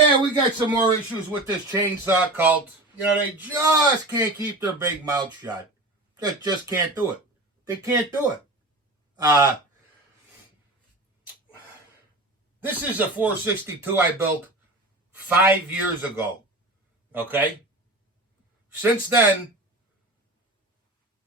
Yeah, we got some more issues with this chainsaw cult. You know, they just can't keep their big mouth shut. Just can't do it. They can't do it. This is a 462 I built 5 years ago. Okay? Since then,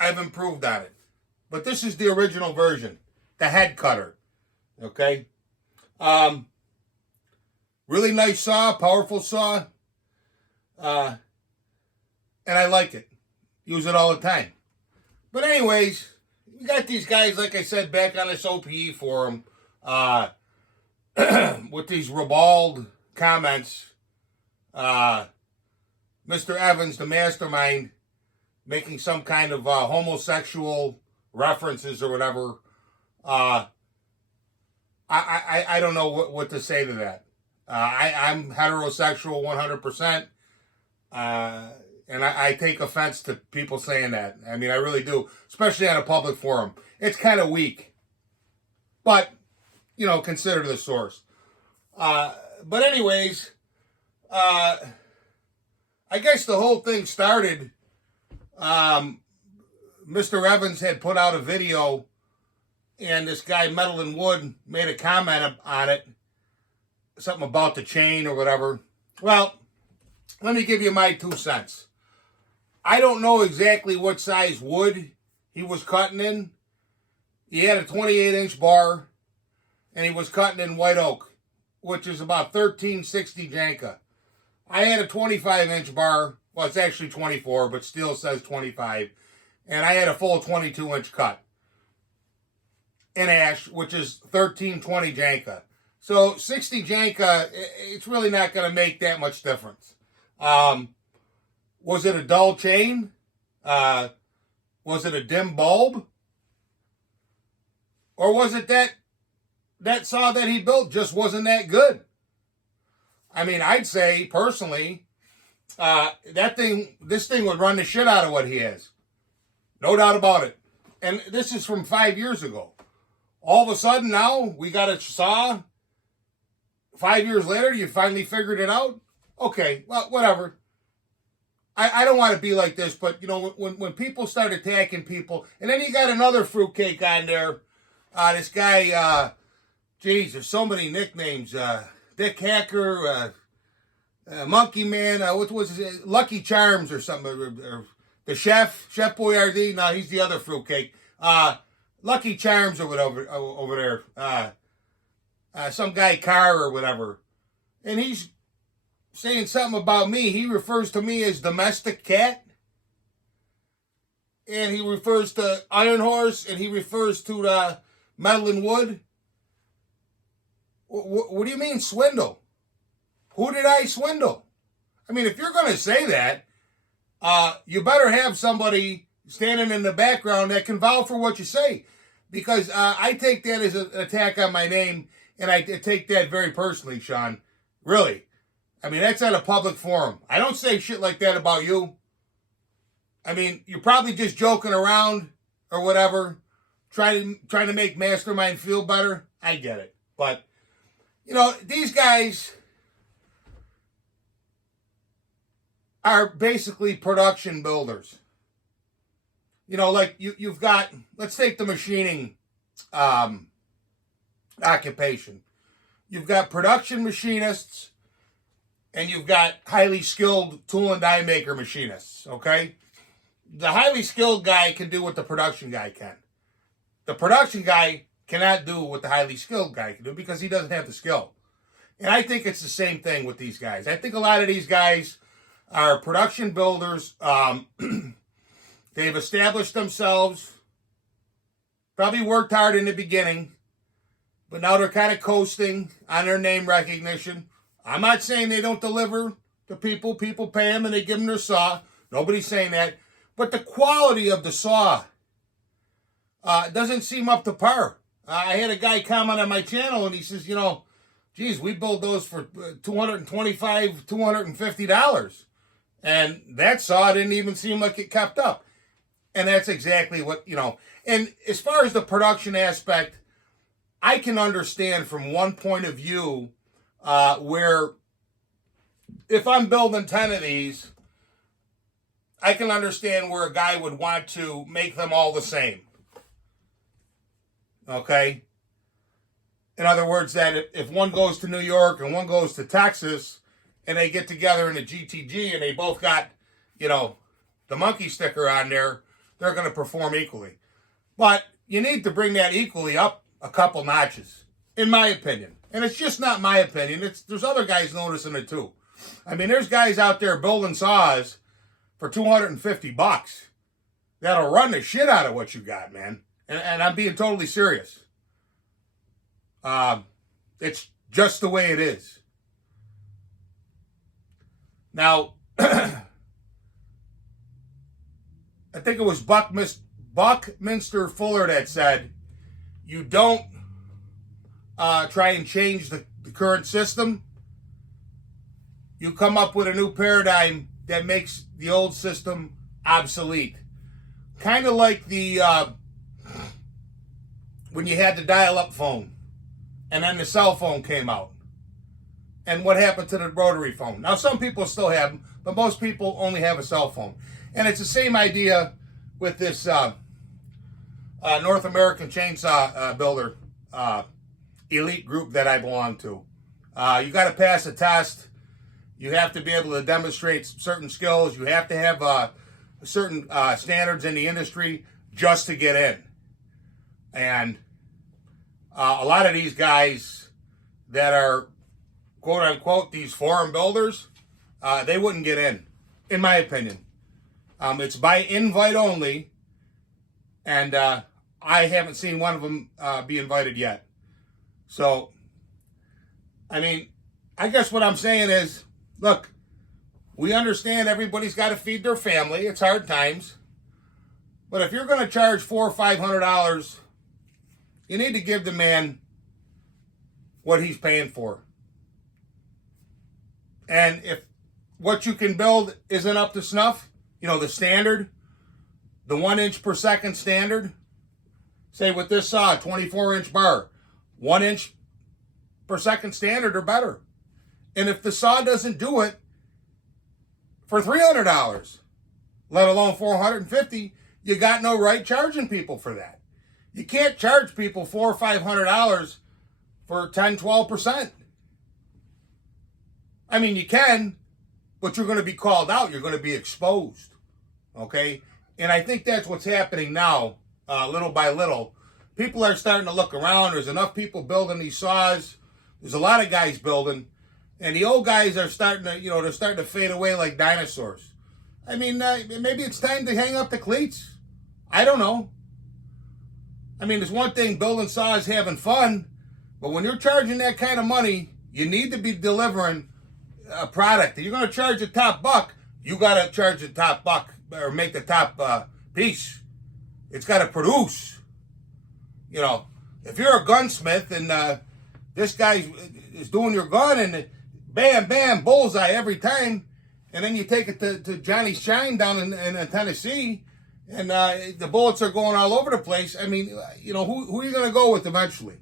I've improved on it. But this is the original version. The head cutter. Okay? Really nice saw, powerful saw. And I like it. Use it all the time. But anyways, we got these guys, like I said, back on this OPE forum with these ribald comments. Mr. Evans, the mastermind, making some kind of homosexual references or whatever. I don't know what to say to that. I'm heterosexual 100%. And I take offense to people saying that. I mean, I really do, especially on a public forum. It's kind of weak. But, you know, consider the source. But anyways, I guess the whole thing started, Mr. Evans had put out a video, and this guy, Metal and Wood, made a comment on it, something about the chain or whatever. Well, let me give you my 2 cents. I don't know exactly what size wood he was cutting in. He had a 28-inch bar, and he was cutting in white oak, which is about 1360 Janka. I had a 25-inch bar. Well, it's actually 24, but still says 25. And I had a full 22-inch cut in ash, which is 1320 Janka. So 60 Janka, it's really not going to make that much difference. Was it a dull chain? Was it a dim bulb? Or was it that saw that he built just wasn't that good? I mean, I'd say, personally, this thing would run the shit out of what he has. No doubt about it. And this is from 5 years ago. All of a sudden now, we got a saw. 5 years later, you finally figured it out? Okay, well, whatever. I don't want to be like this, but, you know, when people start attacking people, and then you got another fruitcake on there, this guy, geez, there's so many nicknames, Dick Hacker, Monkey Man, what was it, Lucky Charms or something, or the Chef Boyardee, no, he's the other fruitcake, Lucky Charms or whatever, over there, some guy Carr or whatever, and he's saying something about me. He refers to me as domestic cat, and he refers to Iron Horse, and he refers to Metal and Wood. What do you mean swindle? Who did I swindle? I mean, if you're going to say that, you better have somebody standing in the background that can vouch for what you say, because I take that as an attack on my name, and I take that very personally, Sean. Really. I mean, that's at a public forum. I don't say shit like that about you. I mean, you're probably just joking around or whatever, trying to make Mastermind feel better. I get it. But, you know, these guys are basically production builders. You know, like you've got, let's take the machining occupation. You've got production machinists, and you've got highly skilled tool and die maker machinists, okay? The highly skilled guy can do what the production guy can. The production guy cannot do what the highly skilled guy can do because he doesn't have the skill. And I think it's the same thing with these guys. I think a lot of these guys are production builders. They've established themselves, probably worked hard in the beginning, but now they're kind of coasting on their name recognition. I'm not saying they don't deliver to people. People pay them and they give them their saw. Nobody's saying that. But the quality of the saw doesn't seem up to par. I had a guy comment on my channel and he says, you know, geez, we build those for $225, $250. And that saw didn't even seem like it kept up. And that's exactly what, you know. And as far as the production aspect, I can understand from one point of view where if I'm building 10 of these, I can understand where a guy would want to make them all the same. Okay? In other words, that if one goes to New York and one goes to Texas and they get together in a GTG and they both got, the monkey sticker on there, they're going to perform equally. But you need to bring that equally up a couple notches, in my opinion. And it's just not my opinion. There's other guys noticing it too. I mean, there's guys out there building saws for $250 that'll run the shit out of what you got, man. And I'm being totally serious. It's just the way it is. Now, I think it was Buckminster Fuller that said, you don't try and change the current system. You come up with a new paradigm that makes the old system obsolete. Kind of like when you had the dial-up phone and then the cell phone came out. And what happened to the rotary phone? Now, some people still have them, but most people only have a cell phone. And it's the same idea with this North American chainsaw builder elite group that I belong to. You got to pass a test. You have to be able to demonstrate certain skills. You have to have certain standards in the industry just to get in. And a lot of these guys that are, quote unquote, these foreign builders, they wouldn't get in my opinion. It's by invite only, and I haven't seen one of them be invited yet. So, I mean, I guess what I'm saying is, look, we understand everybody's got to feed their family. It's hard times. But if you're going to charge $400 or $500, you need to give the man what he's paying for. And if what you can build isn't up to snuff, the standard, the 1 inch per second standard, say with this saw, 24-inch bar, 1 inch per second standard or better. And if the saw doesn't do it for $300, let alone $450, you got no right charging people for that. You can't charge people $400 or $500 for 10-12%. I mean, you can, but you're going to be called out. You're going to be exposed. Okay? And I think that's what's happening now, little by little. People are starting to look around. There's enough people building these saws. There's a lot of guys building. And the old guys are starting to, they're starting to fade away like dinosaurs. I mean, maybe it's time to hang up the cleats. I don't know. I mean, there's one thing, building saws, having fun. But when you're charging that kind of money, you need to be delivering a product. If you're going to charge the top buck, you got to charge the top buck or make the top piece. It's got to produce. If you're a gunsmith and this guy is doing your gun and bam, bam, bullseye every time, and then you take it to Johnny's Shine down in Tennessee, and the bullets are going all over the place, I mean, who are you going to go with eventually?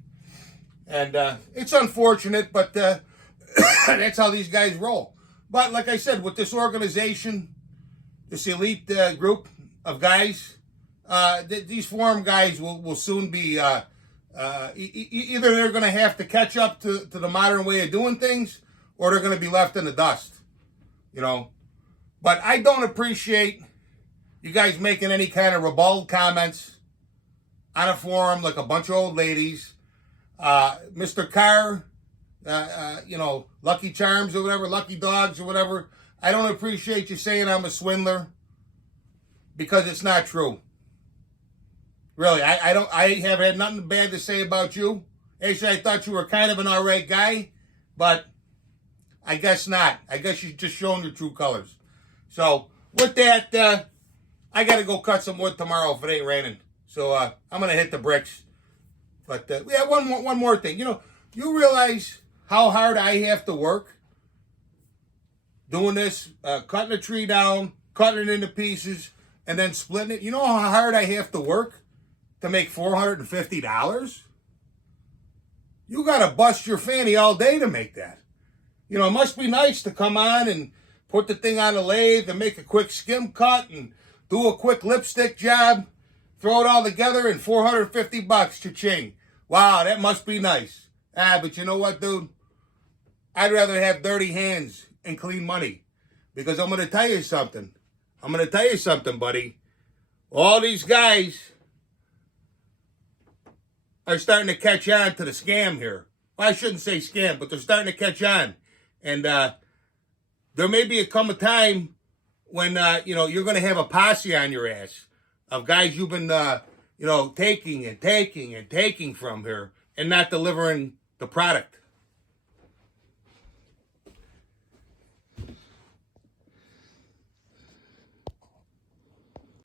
And it's unfortunate, but that's how these guys roll. But like I said, with this organization, this elite group of guys, these forum guys will soon be either they're going to have to catch up to the modern way of doing things, or they're going to be left in the dust. But I don't appreciate you guys making any kind of ribald comments on a forum like a bunch of old ladies. Mr. Carr, Lucky Charms or whatever, Lucky Dogs or whatever. I don't appreciate you saying I'm a swindler, because it's not true. Really, I have had nothing bad to say about you. Actually, I thought you were kind of an all right guy, but I guess not. I guess you've just shown your true colors. So with that, I got to go cut some wood tomorrow if it ain't raining. So I'm going to hit the bricks. But yeah, one more thing. You realize how hard I have to work doing this, cutting a tree down, cutting it into pieces, and then splitting it. You know how hard I have to work to make $450? You got to bust your fanny all day to make that. You know, it must be nice to come on and put the thing on the lathe and make a quick skim cut and do a quick lipstick job, throw it all together and $450, cha-ching. Wow, that must be nice. But you know what, dude? I'd rather have dirty hands and clean money. Because I'm going to tell you something. Buddy. All these guys are starting to catch on to the scam here. Well, I shouldn't say scam, but they're starting to catch on. And there may be come a time when, you're going to have a posse on your ass of guys you've been, taking and taking and taking from here and not delivering the product.